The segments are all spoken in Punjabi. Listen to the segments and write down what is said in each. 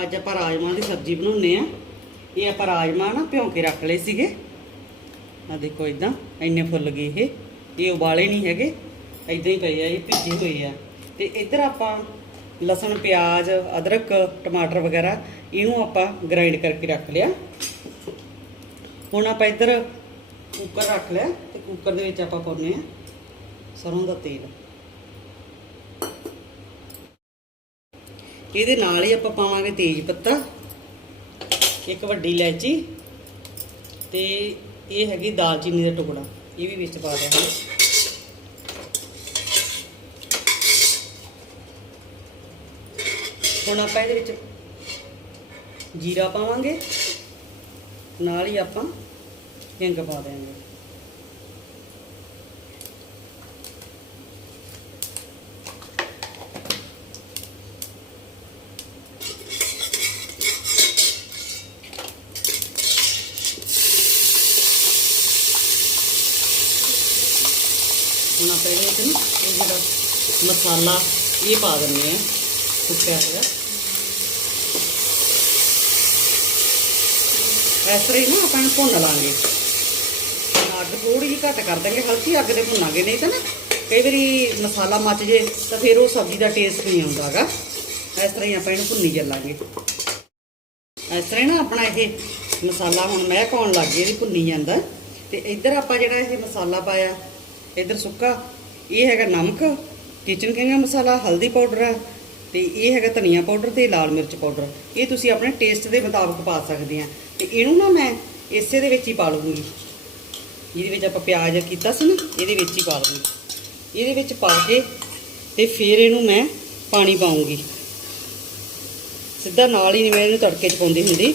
ਅੱਜ ਆਪਾਂ ਰਾਜਮਾਂਹ ਦੀ ਸਬਜ਼ੀ ਬਣਾਉਨੇ ਆ ਇਹ ਆਪਾਂ ਰਾਜਮਾਂਹ ਨਾ ਭਿਉਂ ਕੇ ਰੱਖ ਲਏ ਸੀਗੇ। ਆ ਦੇਖੋ ਇਦਾਂ ਇੰਨੇ ਫੁੱਲ ਗਏ ਇਹ। ਇਹ ਉਬਾਲੇ ਨਹੀਂ ਹੈਗੇ ਇਦਾਂ ਹੀ ਪਏ ਆ, ਇਹ ਭਿੱਜੇ ਹੋਏ ਆ। ਤੇ ਇੱਧਰ ਆਪਾਂ ਲਸਣ, ਪਿਆਜ਼, ਅਦਰਕ, ਟਮਾਟਰ ਵਗੈਰਾ, ਇਹਨੂੰ ਆਪਾਂ ਗ੍ਰਾਈਂਡ ਕਰਕੇ ਰੱਖ ਲਿਆ। ਹੁਣ ਆਪਾਂ ਇੱਧਰ ਕੁੱਕਰ ਰੱਖ ਲਿਆ ਤੇ ਕੁੱਕਰ ਦੇ ਵਿੱਚ ਆਪਾਂ ਪਾਉਨੇ ਆ ਸਰੋਂ ਦਾ ਤੇਲ। ਇਹਦੇ ਨਾਲ ਹੀ ਆਪਾਂ ਪਾਵਾਂਗੇ ਤੇਜ ਪੱਤਾ। ਇੱਕ ਵੱਡੀ ਇਲਾਇਚੀ ਤੇ ਇਹ ਹੈਗੀ ਦਾਲਚੀਨੀ ਦਾ ਟੁਕੜਾ। ਇਹ ਵੀ ਵਿੱਚ ਪਾ ਦਿਆਂਗੇ। ਹੁਣ ਆਪਾਂ ਇਹਦੇ ਵਿੱਚ ਜੀਰਾ ਪਾਵਾਂਗੇ। ਨਾਲ ਹੀ ਆਪਾਂ ਹਿੰਗ ਪਾ ਦਿਆਂਗੇ। ਹੁਣ ਆਪਾਂ ਇਹਦੇ ਵਿੱਚ ਇਹ ਜਿਹੜਾ ਮਸਾਲਾ, ਇਹ ਪਾ ਦਿੰਦੇ ਆ ਸੁੱਕਿਆ ਹੋਇਆ। ਇਸ ਤਰ੍ਹਾਂ ਹੀ ਨਾ ਆਪਾਂ ਭੁੰਨ ਲਾਂਗੇ। ਅੱਗ ਥੋੜੀ ਜਿਹੀ ਘੱਟ ਕਰ ਦਾਂਗੇ ਹਲਕੀ ਅੱਗ ਤੇ ਭੁੰਨਾਂਗੇ, ਨਹੀਂ ਤਾਂ ਨਾ ਕਈ ਵਾਰੀ ਮਸਾਲਾ ਮੱਚ ਜੇ ਤਾਂ ਫਿਰ ਉਹ ਸਬਜ਼ੀ ਦਾ ਟੇਸਟ ਨਹੀਂ ਆਉਂਦਾਗਾ ਇਸ ਤਰ੍ਹਾਂ ਹੀ ਆਪਾਂ ਇਹਨੂੰ ਭੁੰਨੀ ਚੱਲਾਂਗੇ। ਇਸ ਤਰ੍ਹਾਂ ਹੀ ਨਾ ਆਪਣਾ ਇਹ ਮਸਾਲਾ ਹੁਣ ਮੈਂ ਪਾਉਣ ਲੱਗ ਗਈ ਇਹਦੀ ਭੁੰਨੀ ਜਾਂਦਾ। ਤੇ ਇੱਧਰ ਆਪਾਂ ਜਿਹੜਾ ਇਹ ਮਸਾਲਾ ਪਾਇਆ ਇੱਧਰ ਸੁੱਕਾ, ਇਹ ਹੈਗਾ ਨਮਕ ਕਿਚਨ ਕਿੰਗਾ ਮਸਾਲਾ, ਹਲਦੀ ਪਾਊਡਰ ਹੈ, ਤੇ ਇਹ ਹੈਗਾ ਧਨੀਆ ਪਾਊਡਰ ਤੇ ਲਾਲ ਮਿਰਚ ਪਾਊਡਰ ਇਹ ਤੁਸੀਂ ਆਪਣੇ ਟੇਸਟ ਦੇ ਮੁਤਾਬਕ ਪਾ ਸਕਦੇ ਆ। ਤੇ ਇਹਨੂੰ ਨਾ ਮੈਂ ਇਸੇ ਦੇ ਵਿੱਚ ਹੀ ਪਾ ਲੂੰਗੀ ਇਹਦੇ ਵਿੱਚ ਆਪਾਂ ਪਿਆਜ਼ ਕੀਤਾ ਸੀ ਨਾ, ਇਹਦੇ ਵਿੱਚ ਹੀ ਪਾ ਲੂੰਗੀ ਇਹਦੇ ਵਿੱਚ ਪਾ ਕੇ ਤੇ ਫਿਰ ਇਹਨੂੰ ਮੈਂ ਪਾਣੀ ਪਾਉਂਗੀ ਸਿੱਧਾ ਨਾਲ ਹੀ ਨਹੀਂ ਮੈਂ ਇਹਨੂੰ ਤੜਕੇ 'ਚ ਪਾਉਂਦੀ ਹੁੰਦੀ।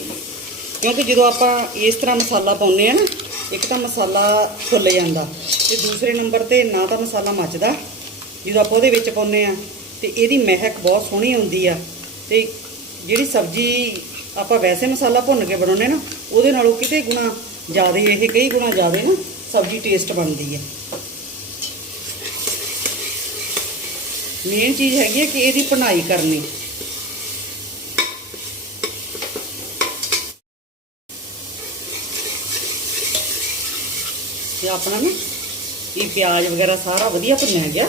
ਕਿਉਂਕਿ ਜਦੋਂ ਆਪਾਂ ਇਸ ਤਰ੍ਹਾਂ ਮਸਾਲਾ ਪਾਉਂਦੇ ਆ ਨਾ ਇੱਕ ਤਾਂ ਮਸਾਲਾ ਫੁੱਲ ਜਾਂਦਾ ਤੇ ਦੂਸਰੇ ਨੰਬਰ ਤੇ ਨਾ ਤਾਂ ਮਸਾਲਾ ਮੱਚਦਾ, ਜਦੋਂ ਆਪਾਂ ਉਹਦੇ ਵਿੱਚ ਪਾਉਂਦੇ ਆ ਤੇ ਇਹਦੀ ਮਹਿਕ ਬਹੁਤ ਸੋਹਣੀ ਆਉਂਦੀ ਆ ਤੇ ਜਿਹੜੀ ਸਬਜ਼ੀ ਆਪਾਂ ਵੈਸੇ ਮਸਾਲਾ ਭੁੰਨ ਕੇ ਬਣਾਉਂਦੇ ਨਾ, ਉਹਦੇ ਨਾਲੋਂ ਕਿਤੇ ਗੁਣਾ ਜ਼ਿਆਦਾ ਇਹ ਕਈ ਗੁਣਾ ਜ਼ਿਆਦਾ ਨਾ ਸਬਜ਼ੀ ਟੇਸਟ ਬਣਦੀ ਹੈ ਮੇਨ ਚੀਜ਼ ਹੈਗੀ ਹੈ ਕਿ ਇਹਦੀ ਭੁਨਾਈ ਕਰਨੀ। ਤੇ ਆਪਣਾ ਨਾ ਇਹ ਪਿਆਜ਼ ਵਗੈਰਾ ਸਾਰਾ ਵਧੀਆ ਭੁੰਨਿਆ ਗਿਆ।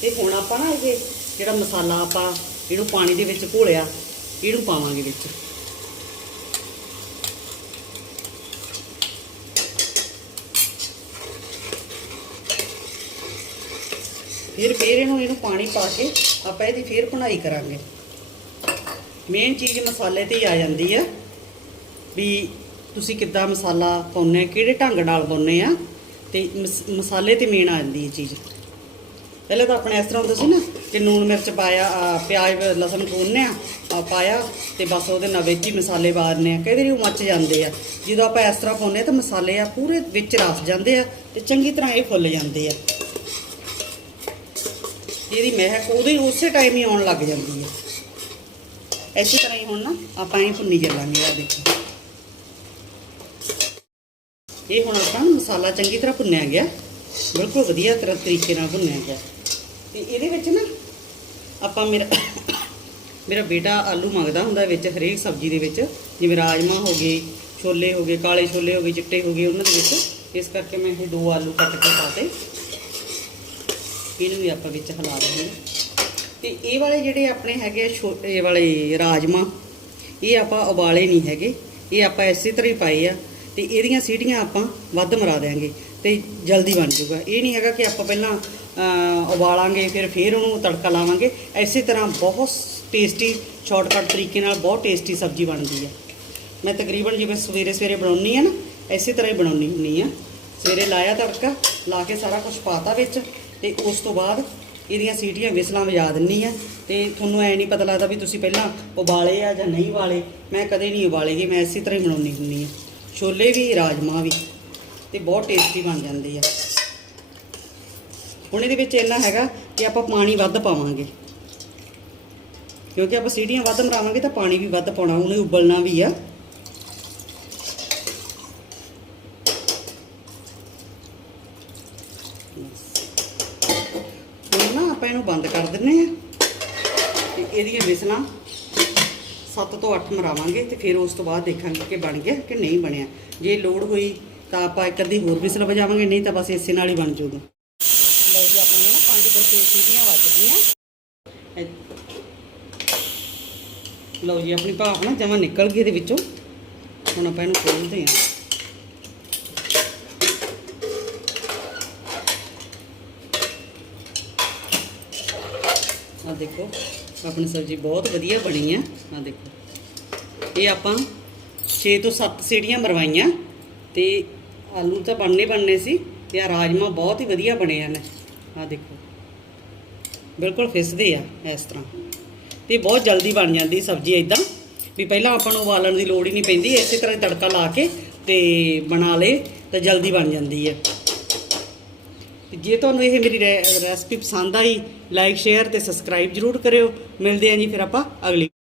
ਤੇ ਹੁਣ ਆਪਾਂ ਨਾ ਇਹ ਜਿਹੜਾ ਮਸਾਲਾ ਆਪਾਂ ਇਹਨੂੰ ਪਾਣੀ ਦੇ ਵਿੱਚ ਘੋਲਿਆ, ਇਹਨੂੰ ਪਾਵਾਂਗੇ ਵਿੱਚ। ਫਿਰ ਫਿਰ ਇਹਨੂੰ ਇਹਨੂੰ ਪਾਣੀ ਪਾ ਕੇ ਆਪਾਂ ਇਹਦੀ ਫਿਰ ਭੁਨਾਈ ਕਰਾਂਗੇ। ਮੇਨ ਚੀਜ਼ ਮਸਾਲੇ ਤੇ ਹੀ ਆ ਜਾਂਦੀ ਆ ਵੀ ਤੁਸੀਂ ਕਿੱਦਾਂ ਮਸਾਲਾ ਪਾਉਂਦੇ ਆ ਕਿਹੜੇ ਢੰਗ ਨਾਲ ਪਾਉਂਦੇ ਆ। ਤੇ ਮਸ- ਮਸਾਲੇ ਤੇ ਮੇਨ ਆ ਜਾਂਦੀ ਇਹ ਚੀਜ਼। ਪਹਿਲੇ ਤਾਂ ਆਪਣੇ ਇਸ ਤਰ੍ਹਾਂ ਹੁੰਦਾ ਸੀ ਨਾ ਕਿ ਨੂਣ ਮਿਰਚ ਪਾਇਆ ਪਿਆਜ਼, ਲਸਣ ਭੁੰਨਿਆ ਆ ਪਾਇਆ ਤੇ ਬਸ ਉਹਦੇ ਨਾਲ ਵਿੱਚ ਹੀ ਮਸਾਲੇ ਬਾਰਨੇ ਆ। ਕਈ ਵਾਰੀ ਉਹ ਮੱਚ ਜਾਂਦੇ ਆ। ਜਦੋਂ ਆਪਾਂ ਇਸ ਤਰ੍ਹਾਂ ਪਾਉਂਦੇ ਆ ਤਾਂ ਮਸਾਲੇ ਆ ਪੂਰੇ ਵਿੱਚ ਰਸ ਜਾਂਦੇ ਆ ਤੇ ਚੰਗੀ ਤਰ੍ਹਾਂ ਇਹ ਫੁੱਲ ਜਾਂਦੇ ਆ। ਇਹਦੀ ਮਹਿਕ ਉਹਦੇ ਉਸੇ ਟਾਈਮ ਹੀ ਆਉਣ ਲੱਗ ਜਾਂਦੀ ਆ। ਇਸੇ ਤਰ੍ਹਾਂ ਹੀ ਹੁਣ ਨਾ ਆਪਾਂ ਇਹ ਭੁੰਨੀ ਚੱਲਾਂਗੇ ਆ ਦੇਖੋ। ਇਹ ਹੁਣ ਆਪਾਂ ਮਸਾਲਾ ਚੰਗੀ ਤਰ੍ਹਾਂ ਭੁੰਨਿਆ ਗਿਆ। ਬਿਲਕੁਲ ਵਧੀਆ ਤਰ੍ਹਾਂ ਤਰੀਕੇ ਨਾਲ ਭੁੰਨਿਆ ਗਿਆ। ਤੇ ਇਹਦੇ ਵਿੱਚ ਨਾ ਆਪਾਂ ਮੇਰਾ ਮੇਰਾ ਬੇਟਾ ਆਲੂ ਮੰਗਦਾ ਹੁੰਦਾ ਵਿੱਚ, ਹਰੇਕ ਸਬਜ਼ੀ ਦੇ ਵਿੱਚ। ਜਿਵੇਂ ਰਾਜਮਾ ਹੋ ਗਏ, ਛੋਲੇ ਹੋ ਗਏ, ਕਾਲੇ ਛੋਲੇ ਹੋ ਗਏ, ਚਿੱਟੇ ਹੋ ਗਏ, ਉਹਨਾਂ ਦੇ ਵਿੱਚ। ਇਸ ਕਰਕੇ ਮੈਂ ਇਹ ਦੋ ਆਲੂ ਕੱਟ ਕੇ ਪਾਤੇ ਇਹਨੂੰ ਵੀ ਆਪਾਂ ਵਿੱਚ ਹਿਲਾ ਰਹੇ ਹਾਂ। ਤੇ ਇਹ ਵਾਲੇ ਜਿਹੜੇ ਆਪਣੇ ਹੈਗੇ ਆ ਛੋਟੇ ਵਾਲੇ ਰਾਜਮਾ ਇਹ ਆਪਾਂ ਉਬਾਲੇ ਨਹੀਂ ਹੈਗੇ। ਇਹ ਆਪਾਂ ਇਸੇ ਤਰ੍ਹਾਂ ਹੀ ਪਾਏ ਆ। ਤੇ ਇਹਦੀਆਂ ਸੀਟੀਆਂ ਆਪਾਂ ਵੱਧ ਮਰਾ ਦੇਾਂਗੇ ਤੇ ਜਲਦੀ ਬਣ ਜਾਊਗਾ। ਇਹ ਨਹੀਂ ਹੈਗਾ ਕਿ ਆਪਾਂ ਪਹਿਲਾਂ ਉਬਾਲਾਂਗੇ, ਫਿਰ ਫਿਰ ਉਹਨੂੰ ਤੜਕਾ ਲਾਵਾਂਗੇ। ਇਸੇ ਤਰ੍ਹਾਂ ਬਹੁਤ ਟੇਸਟੀ ਸ਼ਾਰਟਕਟ ਤਰੀਕੇ ਨਾਲ ਬਹੁਤ ਟੇਸਟੀ ਸਬਜ਼ੀ ਬਣਦੀ ਹੈ। ਮੈਂ ਤਕਰੀਬਨ ਜਿਵੇਂ ਸਵੇਰੇ ਸਵੇਰੇ ਬਣਾਉਣੀ ਆ ਨਾ ਇਸੇ ਤਰ੍ਹਾਂ ਹੀ ਬਣਾਉਣੀ ਹੁੰਨੀ ਆ। ਸਵੇਰੇ ਲਾਇਆ ਤੜਕਾ, ਲਾ ਕੇ ਸਾਰਾ ਕੁਝ ਪਾਤਾ ਵਿੱਚ ਤੇ ਉਸ ਤੋਂ ਬਾਅਦ ਇਹਦੀਆਂ ਸੀਟੀਆਂ ਵਿਸਲਾਂ ਵਜਾ ਦਿੰਨੀ ਆ। ਤੇ ਤੁਹਾਨੂੰ ਐ ਨਹੀਂ ਪਤਾ ਲੱਗਦਾ ਵੀ ਤੁਸੀਂ ਪਹਿਲਾਂ ਉਬਾਲੇ ਆ ਜਾਂ ਨਹੀਂ ਉਬਾਲੇ। ਮੈਂ ਕਦੇ ਨਹੀਂ ਉਬਾਲੇਗੀ, ਮੈਂ ਇਸੇ ਤਰ੍ਹਾਂ ਹੀ ਬਣਾਉਣੀ ਹੁੰਨੀ ਆ। ਛੋਲੇ ਵੀ ਰਾਜਮਾ ਵੀ ਤੇ ਬਹੁਤ ਟੇਸਟੀ ਬਣ ਜਾਂਦੇ ਆ। ਹੁਣ ਇਹਦੇ ਵਿੱਚ ਇੰਨਾ ਹੈਗਾ ਕਿ ਆਪਾਂ ਪਾਣੀ ਵੱਧ ਪਾਵਾਂਗੇ। ਕਿਉਂਕਿ ਆਪਾਂ ਸੀਟੀਆਂ ਵੱਧ ਮਰਾਵਾਂਗੇ ਤਾਂ ਪਾਣੀ ਵੀ ਵੱਧ ਪਾਉਣਾ ਉਹਨੇ ਉਬਲਣਾ ਵੀ ਆ। ਹੁਣ ਨਾ ਆਪਾਂ ਇਹਨੂੰ ਬੰਦ ਕਰ ਦਿੰਨੇ ਆ ਤੇ ਇਹਦੀਆਂ ਵਿਸਲਾਂ 7 ਤੋਂ 8 ਮਰਾਵਾਂਗੇ ਤੇ ਫਿਰ ਉਸ ਤੋਂ ਬਾਅਦ ਦੇਖਾਂਗੇ ਕਿ ਬਣ ਗਿਆ ਕਿ ਨਹੀਂ ਬਣਿਆ। ਜੇ ਲੋੜ ਹੋਈ ਤਾਂ ਆਪਾਂ ਇੱਕ ਅੱਧੀ ਹੋਰ ਵਿਸਲ ਵਜਾਵਾਂਗੇ, ਨਹੀਂ ਤਾਂ ਬਸ ਇਸੇ ਨਾਲ ਹੀ ਬਣ ਜਾਊਗਾ। ਲਓ ਜੀ, ਆਪਣੇ ਨਾ ਪੰਜ ਤੋਂ ਛੇ ਸੀਟੀਆਂ ਵੱਜਦੀਆਂ ਇਹ- ਲਓ ਜੀ, ਆਪਣੀ ਭਾਫ ਨਾ ਜਮਾ ਨਿਕਲ ਗਈ ਇਹਦੇ ਵਿੱਚੋਂ। ਹੁਣ ਆਪਾਂ ਇਹਨੂੰ ਖੋਲਦੇ ਹਾਂ। ਆ ਦੇਖੋ, ਆਪਣੀ ਸਬਜ਼ੀ ਬਹੁਤ ਵਧੀਆ ਬਣੀ ਆ। ਆ ਦੇਖੋ। ਇਹ ਆਪਾਂ 6 ਤੋਂ 7 ਸੀੜੀਆਂ ਮਰਵਾਈਆਂ ਤੇ ਆਲੂ ਤਾਂ ਬਣਨੇ ਬਣਨੇ ਸੀ ਤੇ ਆ ਰਾਜਮਾ ਬਹੁਤ ਹੀ ਵਧੀਆ ਬਣੇ ਹਨ ਆ ਦੇਖੋ। ਬਿਲਕੁਲ ਫਿਸਦੇ ਆ ਇਸ ਤਰ੍ਹਾਂ। ਤੇ ਬਹੁਤ ਜਲਦੀ ਬਣ ਜਾਂਦੀ ਸਬਜ਼ੀ ਇਦਾਂ ਵੀ ਪਹਿਲਾਂ ਆਪਾਂ ਨੂੰ ਉਬਾਲਣ ਦੀ ਲੋੜ ਹੀ ਨਹੀਂ ਪੈਂਦੀ, ਇਸੇ ਤਰ੍ਹਾਂ ਤੜਕਾ ਲਾ ਕੇ ਤੇ ਬਣਾ ਲੇ ਤਾਂ ਜਲਦੀ ਬਣ ਜਾਂਦੀ ਹੈ ਤੇ ਜੇ ਤੁਹਾਨੂੰ ਇਹ ਮੇਰੀ ਰੈ- ਰੈਸਪੀ ਪਸੰਦ ਆਈ ਲਾਈਕ ਸ਼ੇਅਰ ਤੇ ਸਬਸਕ੍ਰਾਈਬ ਜਰੂਰ ਕਰਿਓ। ਮਿਲਦੇ ਆਂ ਜੀ ਫਿਰ ਆਪਾਂ ਅਗਲੀ